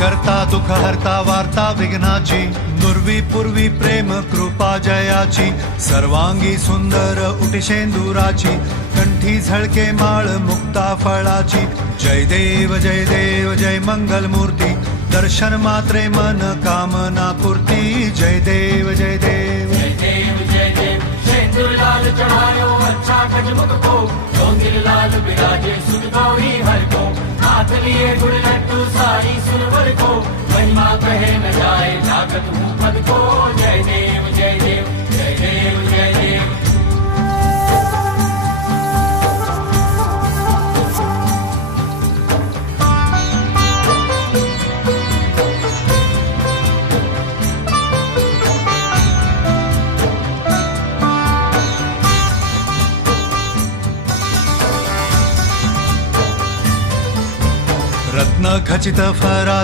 करता दुःख हरता वार्ता विघ्नाची, दुर्वी पूर्वी प्रेम कृपा जयाची, सर्वांगी सुंदर उटिशेंदुराची, कंठी झळके माळ मुक्ता फळाची. जय देव जय मंगल मूर्ती, दर्शन मात्रे मन कामना पूर्ती. जय देव जय देव शेंदूर लाल चढ़ायो अच्छा गजमुख को, डोंगिर लाल बिराजे सुख गौरी हर को, हाथ लिए गुड़ लड्डू सारी सुरवर को, महिमा कहे न जाए जागत हूँ पद को. जय देव जय देव जय देव जय देव. रत्न खचित फरा